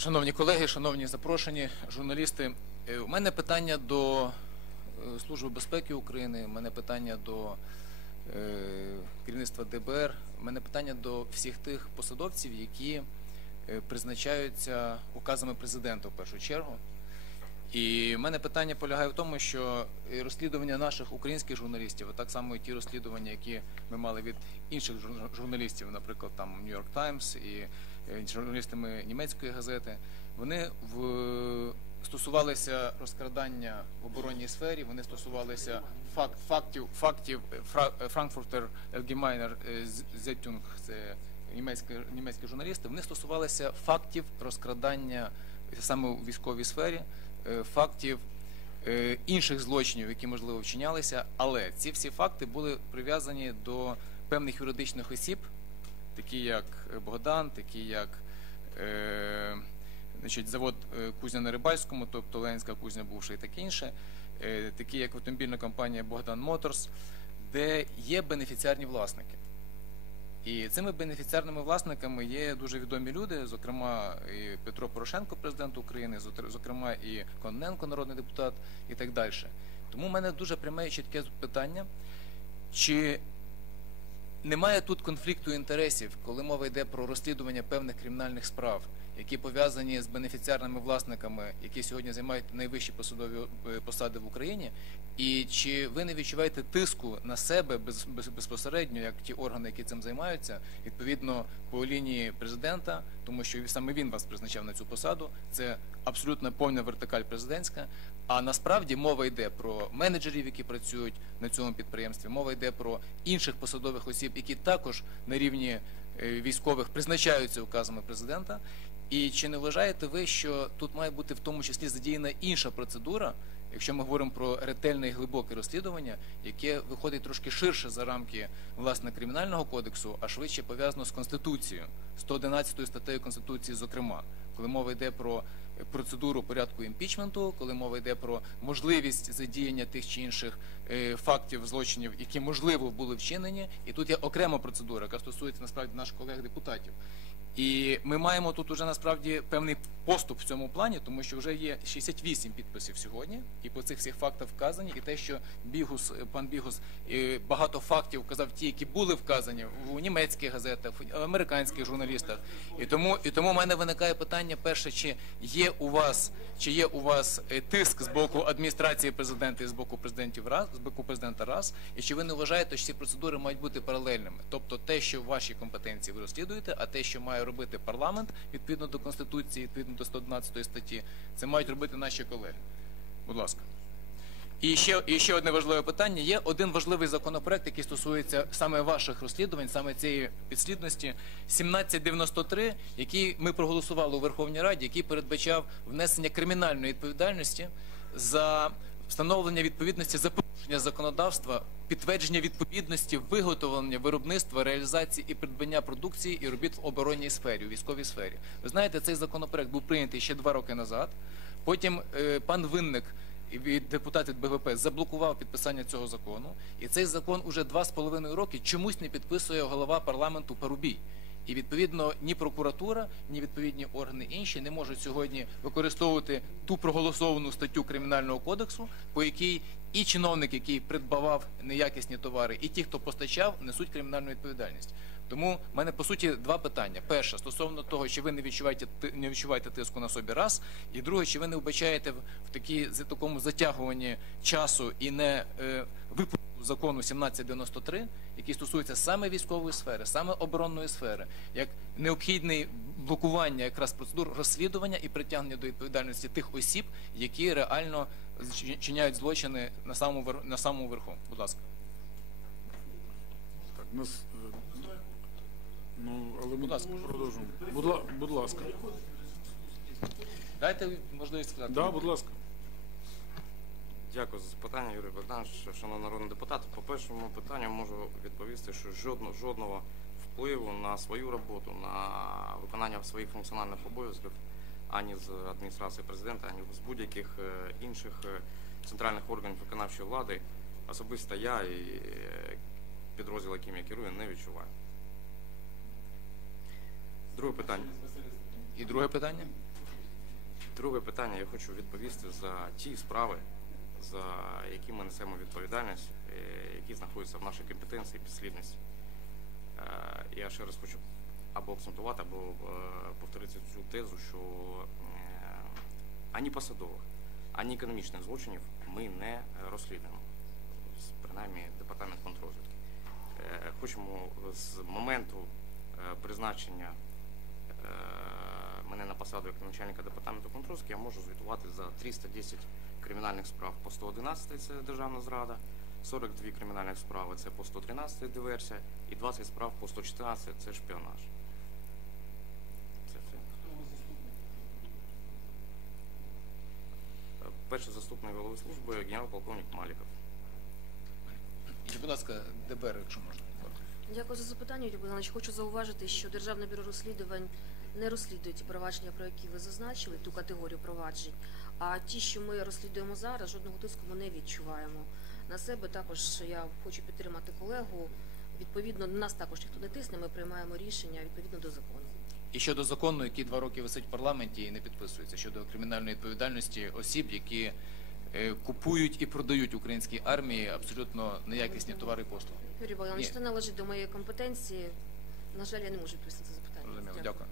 Шановні колеги, шановні запрошені журналісти, е, у мене питання до е, Служби безпеки України, у мене питання до е, керівництва ДБР, у мене питання до всіх тих посадовців, які призначаються указами президента в першу чергу. І в мене питання полягає в тому, що розслідування наших українських журналістів, а так само і ті розслідування, які ми мали від інших журналістів, наприклад, там York Times і е, журналістами німецької газети, вони в стосувалися розкрадання в оборонній сфері, вони стосувалися факт, фактів, фактів Фра- Frankfurter Allgemeiner е, це німецькі, німецькі журналісти, вони стосувалися фактів розкрадання саме у військовій сфері, е, фактів е, інших злочинів, які можливо вчинялися, але ці всі факти були прив'язані до певних юридичних осіб, такі як е, Богдан, такі як е, значить, завод е, кузня на Рибальському, тобто Ленінська кузня бувша і таке інше, е, такі як автомобільна компанія Богдан Моторс, де є бенефіціарні власники. І цими бенефіціарними власниками є дуже відомі люди, зокрема і Петро Порошенко, президент України, зокрема і Кононенко, народний депутат, і так далі. Тому в мене дуже пряме і чітке питання, чи немає тут конфлікту інтересів, коли мова йде про розслідування певних кримінальних справ, які пов'язані з бенефіціарними власниками, які сьогодні займають найвищі посадові е, посади в Україні, і чи ви не відчуваєте тиску на себе без, без, безпосередньо, як ті органи, які цим займаються, відповідно по лінії президента, тому що саме він вас призначав на цю посаду. Це абсолютно повна вертикаль президентська. А насправді мова йде про менеджерів, які працюють на цьому підприємстві. Мова йде про інших посадових осіб, які також на рівні е, військових призначаються указами президента. І чи не вважаєте ви, що тут має бути в тому числі задіяна інша процедура, якщо ми говоримо про ретельне і глибоке розслідування, яке виходить трошки ширше за рамки власне кримінального кодексу, а швидше пов'язано з конституцією, 111 статтею конституції, зокрема, коли мова йде про процедуру порядку імпічменту, коли мова йде про можливість задіяння тих чи інших е, фактів злочинів, які можливо були вчинені, і тут є окрема процедура, яка стосується насправді наших колег-депутатів. І ми маємо тут уже насправді певний поступ в цьому плані, тому що вже є 68 підписів сьогодні, і по цих всіх фактах вказані, і те, що Бігус, е, пан Бігус е, багато фактів вказав ті, які були вказані в німецьких газетах, в американських журналістах. І тому, і тому в мене виникає питання: перше, чи є у вас, чи є у вас е, тиск з боку адміністрації президента і з боку президентів раз, з боку президента раз, і чи ви не вважаєте, що ці процедури мають бути паралельними? Тобто те, що в вашій компетенції ви розслідуєте, а те, що має робити парламент відповідно до конституції, відповідно до 111 статті, це мають робити наші колеги. Будь ласка. І ще, і ще одне важливе питання. Є один важливий законопроект, який стосується саме ваших розслідувань, саме цієї підслідності, 1793, який ми проголосували у Верховній Раді, який передбачав внесення кримінальної відповідальності за встановлення відповідності за порушення законодавства, підтвердження відповідності, виготовлення, виробництва, реалізації і придбання продукції і робіт в оборонній сфері, у військовій сфері. Ви знаєте, цей законопроект був прийнятий ще два роки назад. Потім е, пан Винник від депутат від БВП заблокував підписання цього закону, і цей закон уже два з половиною роки чомусь не підписує голова парламенту Парубій. І відповідно ні прокуратура, ні відповідні органи інші не можуть сьогодні використовувати ту проголосовану статтю кримінального кодексу, по якій і чиновник, який придбавав неякісні товари, і ті, хто постачав, несуть кримінальну відповідальність. Тому в мене по суті два питання: перше стосовно того, чи ви не відчуваєте не відчуваєте тиску на собі раз, і друге, чи ви не вбачаєте в, такі такому затягуванні часу і не е, випуску закону 1793, який стосується саме військової сфери, саме оборонної сфери, як необхідне блокування якраз процедур розслідування і притягнення до відповідальності тих осіб, які реально чи- чиняють злочини на самому на самому верху. Будь ласка. Так, нас. е, Ну, але ми Будь ласка. продовжуємо. Будь, будь ласка. Дайте можливість сказати. Да, будь ласка. Дякую за запитання, Юрій Богданович, шановний народний депутат. По першому питанню можу відповісти, що жодного, жодного впливу на свою роботу, на виконання своїх функціональних обов'язків ані з адміністрації президента, ані з будь-яких е, інших е, центральних органів виконавчої влади особисто я і е, підрозділ, яким я керую, не відчуваю. Друге питання. І друге питання. Друге питання я хочу відповісти за ті справи, за які ми несемо відповідальність, е, які знаходяться в нашій компетенції підслідності. Е, Я ще раз хочу або акцентувати, або е, повторити цю тезу, що ані посадових, ані економічних злочинів ми не розслідуємо, принаймні департамент контррозвідки. Е, Хочемо з моменту призначення посаду як начальника департаменту контррозвідки, я можу звітувати за 310 кримінальних справ по 111 це державна зрада, 42 кримінальних справи це по 113 диверсія і 20 справ по 114 це шпіонаж. Це все. Перший заступник голови служби генерал-полковник Маліков. І, будь ласка, ДБР, якщо можна. Дякую за запитання, Юрій Богданович. Хочу зауважити, що Державне бюро розслідувань не розслідує ті провадження, про які ви зазначили, ту категорію проваджень. А ті, що ми розслідуємо зараз, жодного тиску ми не відчуваємо. На себе також я хочу підтримати колегу. Відповідно, на нас також ніхто не тисне, ми приймаємо рішення відповідно до закону. І щодо закону, який два роки висить в парламенті і не підписується, щодо кримінальної відповідальності осіб, які е, купують і продають українській армії абсолютно неякісні товари і послуги. Юрій Богданович, це належить до моєї компетенції. На жаль, я не можу відповісти на це запитання. Розуміло, дякую.